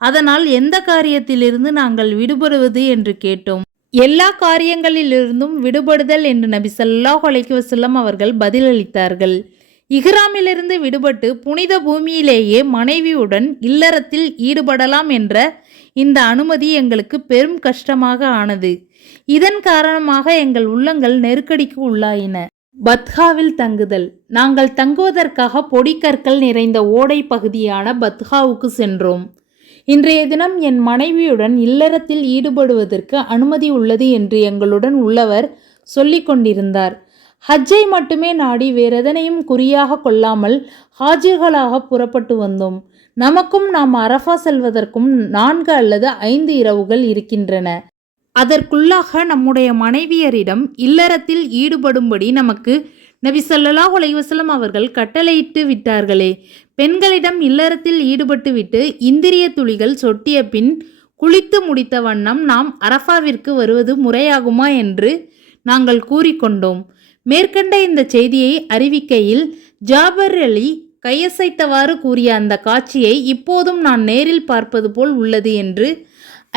அதனால் எந்த காரியத்திலிருந்து நாங்கள் விடுபடுவது என்று கேட்டோம். எல்லா காரியங்களிலிருந்தும் விடுபடுதல் என்று நபி ஸல்லல்லாஹு அலைஹி வஸல்லம் அவர்கள் பதிலளித்தார்கள். இஹ்ராமிலிருந்து விடுபட்டு புனித பூமியிலேயே மனைவியுடன் இல்லறத்தில் ஈடுபடலாம் என்ற இந்த அனுமதி எங்களுக்கு பெரும் கஷ்டமாக ஆனது. இதன் காரணமாக எங்கள் உள்ளங்கள் நெருக்கடிக்கு உள்ளாயின. பத்ஹாவில் தங்குதல். நாங்கள் தங்குவதற்காக பொடிக்கற்கள் நிறைந்த ஓடை பகுதியான பத்ஹாவுக்கு சென்றோம். இன்றைய தினம் என் மனைவியுடன் இல்லறத்தில் ஈடுபடுவதற்கு அனுமதி உள்ளது என்று எங்களுடன் உள்ளவர் சொல்லிக் கொண்டிருந்தார். ஹஜ்ஜை மட்டுமே நாடி வேறெதனையும் குறியாக கொள்ளாமல் ஹாஜிர்களாக புறப்பட்டு வந்தோம். நமக்கும் நாம் அரஃபா செல்வதற்கும் 4 அல்லது 5 இரவுகள் இருக்கின்றன. அதற்குள்ளாக நம்முடைய மனைவியரிடம் இல்லறத்தில் ஈடுபடும்படி நமக்கு நபி ஸல்லல்லாஹு அலைஹி வஸல்லம் அவர்கள் கட்டளையிட்டு விட்டார்களே, பெண்களிடம் இல்லறத்தில் ஈடுபட்டு விட்டு இந்திரிய துளிகள் சொட்டிய பின் குளித்து முடித்த வண்ணம் நாம் அரஃபாவிற்கு வருவது முறையாகுமா என்று நாங்கள் கூறிக்கொண்டோம். மேற்கண்ட இந்த செய்தியை அறிவிக்கையில் ஜாபர் அலி கையசைத்தவாறு கூறிய அந்த காட்சியை இப்போதும் நான் நேரில் பார்ப்பது போல் உள்ளது என்று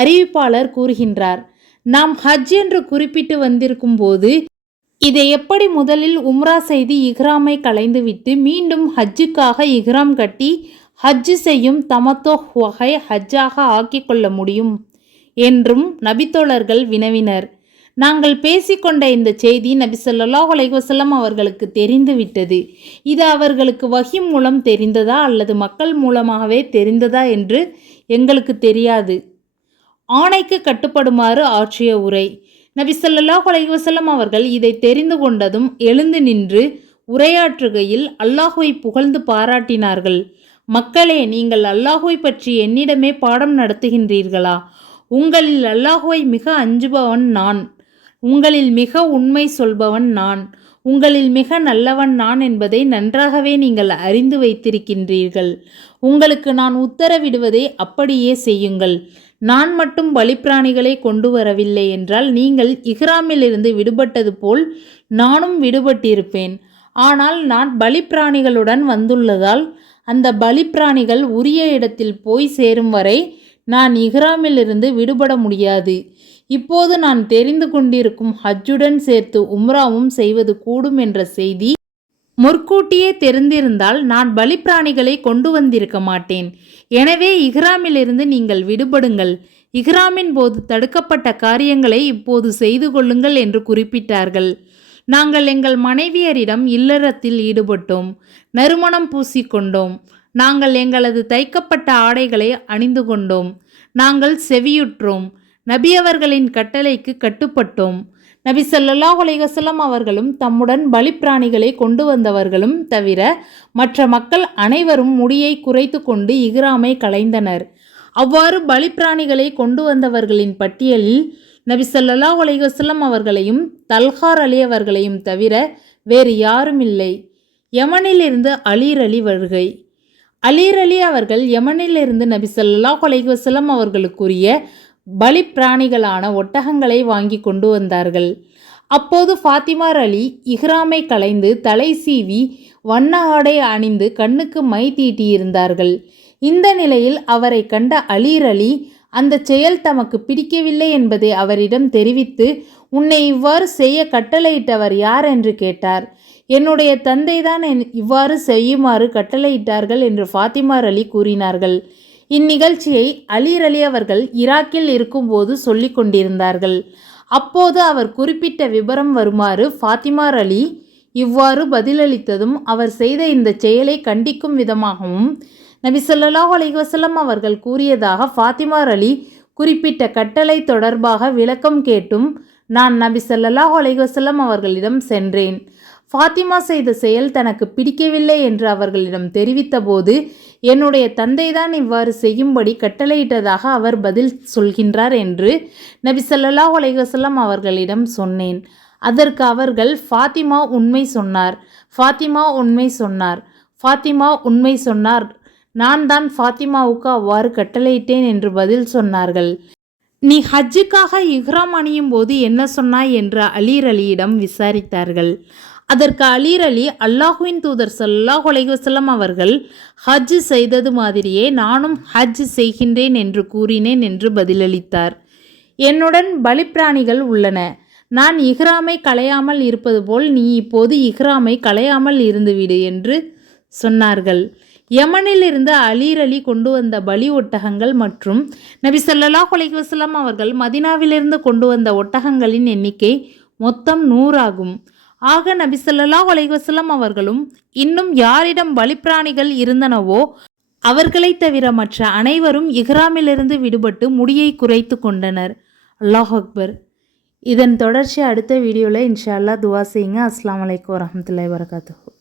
அறிவிப்பாளர் கூறுகின்றார். நாம் ஹஜ் என்று குறிப்பிட்டு வந்திருக்கும் போது இதை எப்படி முதலில் உம்ரா செய்து இஹ்ராமை களைந்துவிட்டு மீண்டும் ஹஜ்ஜுக்காக இஹ்ராம் கட்டி ஹஜ் செய்யும் தமத்துஹ் வகை ஹஜ்ஜாக ஆக்கிக்கொள்ள முடியும் என்றும் நபித்தோழர்கள் வினவினர். நாங்கள் பேசிக்கொண்ட இந்த செய்தி நபி ஸல்லல்லாஹு அலைஹி வஸல்லம் அவர்களுக்கு தெரிந்துவிட்டது. இது அவர்களுக்கு வஹி மூலம் தெரிந்ததா அல்லது மக்கள் மூலமாகவே தெரிந்ததா என்று எங்களுக்கு தெரியாது. ஆணைக்கு கட்டுப்படுமாறு ஆற்றிய உரை. நபி ஸல்லல்லாஹு அலைஹி வஸல்லம் அவர்கள் இதை தெரிந்து கொண்டதும் எழுந்து நின்று உரையாற்றுகையில் அல்லாஹ்வை புகழ்ந்து பாராட்டினார்கள். மக்களே, நீங்கள் அல்லாஹ்வை பற்றி என்னிடமே பாடம் நடத்துகின்றீர்களா? உங்களில் அல்லாஹ்வை மிக அஞ்சுபவன் நான். உங்களில் மிக உண்மை சொல்பவன் நான், உங்களில் மிக நல்லவன் நான் என்பதை நன்றாகவே நீங்கள் அறிந்து வைத்திருக்கின்றீர்கள். உங்களுக்கு நான் உத்தரவிடுவதை அப்படியே செய்யுங்கள். நான் மட்டும் பலிப்பிராணிகளை கொண்டு வரவில்லை என்றால் நீங்கள் இஹ்ராமிலிருந்து விடுபட்டது போல் நானும் விடுபட்டிருப்பேன். ஆனால் நான் பலிப்பிராணிகளுடன் வந்துள்ளதால் அந்த பலிப்பிராணிகள் உரிய இடத்தில் போய் சேரும் வரை நான் இஹ்ராமிலிருந்து விடுபட முடியாது. இப்போது நான் தெரிந்து கொண்டிருக்கும் ஹஜ்ஜுடன் சேர்த்து உம்ராவும் செய்வது கூடும் என்ற செய்தி முற்கூட்டியே தெரிந்திருந்தால் நான் பலிப்பிராணிகளை கொண்டு வந்திருக்க மாட்டேன். எனவே இஹ்ராமிலிருந்து நீங்கள் விடுபடுங்கள். இஹ்ராமின் போது தடுக்கப்பட்ட காரியங்களை இப்போது செய்து கொள்ளுங்கள் என்று குறிப்பிட்டார்கள். நாங்கள் எங்கள் மனைவியரிடம் இல்லறத்தில் ஈடுபட்டோம், நறுமணம் பூசிக்கொண்டோம். நாங்கள் எங்களது தைக்கப்பட்ட ஆடைகளை அணிந்து கொண்டோம். நாங்கள் செவியுற்றோம். நபி அவர்களின் கட்டளைக்கு கட்டுப்பட்டோம். நபி ஸல்லல்லாஹு அலைஹி வஸல்லம் அவர்களும் தம்முடன் பலிப்பிராணிகளை கொண்டு வந்தவர்களும் தவிர மற்ற மக்கள் அனைவரும் முடியை குறைத்து கொண்டு இஹ்ராமை களைந்தனர். அவ்வாறு பலிப்பிராணிகளை கொண்டு வந்தவர்களின் பட்டியலில் நபி ஸல்லல்லாஹு அலைஹி வஸல்லம் அவர்களையும் தல்ஹார் அலி அவர்களையும் தவிர வேறு யாரும் இல்லை. யமனிலிருந்து அலீர் அலி வருகை. அலீர் அலி அவர்கள் யமனிலிருந்து நபி ஸல்லல்லாஹு அலைஹி வஸல்லம் அவர்களுக்குரிய பலிப்பிராணிகளான ஒட்டகங்களை வாங்கி கொண்டு வந்தார்கள். அப்போது ஃபாத்திமார் அலி இஹ்ராமை களைந்து தலை சீவி வண்ண ஆடை அணிந்து கண்ணுக்கு மை தீட்டியிருந்தார்கள். இந்த நிலையில் அவரை கண்ட அலீர் அலி அந்த செயல் தமக்கு பிடிக்கவில்லை என்பதை அவரிடம் தெரிவித்து, உன்னை இவ்வாறு செய்ய கட்டளையிட்டவர் யார் என்று கேட்டார். என்னுடைய தந்தைதான் இவ்வாறு செய்யுமாறு கட்டளையிட்டார்கள் என்று ஃபாத்திமார் அலி கூறினார்கள். இந்நிகழ்ச்சியை அலீர் அலி அவர்கள் ஈராக்கில் இருக்கும்போது சொல்லி கொண்டிருந்தார்கள். அப்போது அவர் குறிப்பிட்ட விபரம் வருமாறு ஃபாத்திமார் அலி இவ்வாறு பதிலளித்ததும் அவர் செய்த இந்த செயலை கண்டிக்கும் விதமாகவும் நபி ஸல்லல்லாஹு அலைஹி வஸல்லம் அவர்கள் கூறியதாக ஃபாத்திமார் அலி குறிப்பிட்ட கட்டளை தொடர்பாக விளக்கம் கேட்டும் நான் நபி ஸல்லல்லாஹு அலைஹி வஸல்லம் அவர்களிடம் சென்றேன். ஃபாத்திமா செய்த செயல் தனக்கு பிடிக்கவில்லை என்று அவர்களிடம் தெரிவித்த போது என்னுடைய தந்தைதான் இவ்வாறு செய்யும்படி கட்டளையிட்டதாக அவர் பதில் சொல்கின்றார் என்று நபி ஸல்லல்லாஹு அலைஹி வஸல்லம் அவர்களிடம் சொன்னேன். அதற்கு அவர்கள் ஃபாத்திமா உண்மை சொன்னார், ஃபாத்திமா உண்மை சொன்னார், ஃபாத்திமா உண்மை சொன்னார், நான் தான் ஃபாத்திமாவுக்கு அவ்வாறு கட்டளையிட்டேன் என்று பதில் சொன்னார்கள். நீ ஹஜ்ஜுக்காக இஹ்ராம் அணியும் போது என்ன சொன்னாய் என்று அலீர் அலியிடம் விசாரித்தார்கள். அதற்கு அலீர் அலி அல்லாஹுவின் தூதர் ஸல்லல்லாஹு அலைஹி வஸல்லம் அவர்கள் ஹஜ் செய்தது மாதிரியே நானும் ஹஜ் செய்கின்றேன் என்று கூறினேன் என்று பதிலளித்தார். என்னுடன் பலிப்பிராணிகள் உள்ளன. நான் இஹ்ராமை களையாமல் இருப்பது போல் நீ இப்போது இஹ்ராமை களையாமல் இருந்துவிடு என்று சொன்னார்கள். யமனிலிருந்து அலீர் அலி கொண்டு வந்த பலி ஒட்டகங்கள் மற்றும் நபி ஸல்லல்லாஹு அலைஹி வஸல்லம் அவர்கள் மதீனாவிலிருந்து கொண்டு வந்த ஒட்டகங்களின் எண்ணிக்கை மொத்தம் 100 ஆகும். ஆக நபி ஸல்லல்லாஹு அலைஹி வஸல்லம் அவர்களும் இன்னும் யாரிடம் பலிப்பிராணிகள் இருந்தனவோ அவர்களை தவிர மற்ற அனைவரும் இஹ்ராமிலிருந்து விடுபட்டு முடியை குறைத்து கொண்டனர். அல்லாஹ் அக்பர். இதன் தொடர்ச்சி அடுத்த வீடியோவில் இன்ஷா அல்லாஹ் துவா செய்யுங்க. அஸ்ஸலாமு அலைக்கும் வரஹ்மத்துல்லாஹி வபரகாத்துஹு.